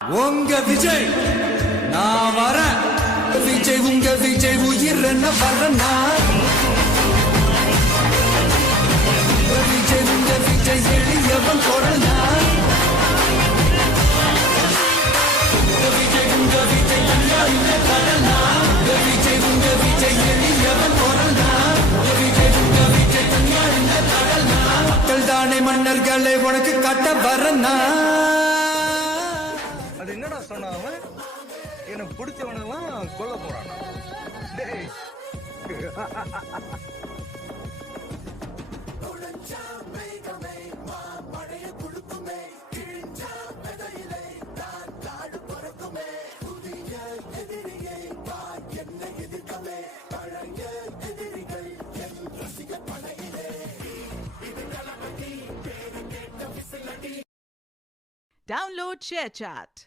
உங்க விஜய் நான் வர விஜய் உங்க விஜய் உயிர் என்ன வரனா விஜய் உங்க விஜய் எளியவன் கொடனா விஜய் உங்க விஜய் என்ன வரனா விஜய் உங்க விஜய் எளியவன் கொடனா விஜய் உங்க விஜய் என்ன வரனா மக்கள் தானே மன்னர்களை உனக்கு காட்ட வரனா. அது என்னடா சொன்ன அவன் எனக்கு பிடிச்சவனெல்லாம் கொல்ல போறான். Download ShareChat.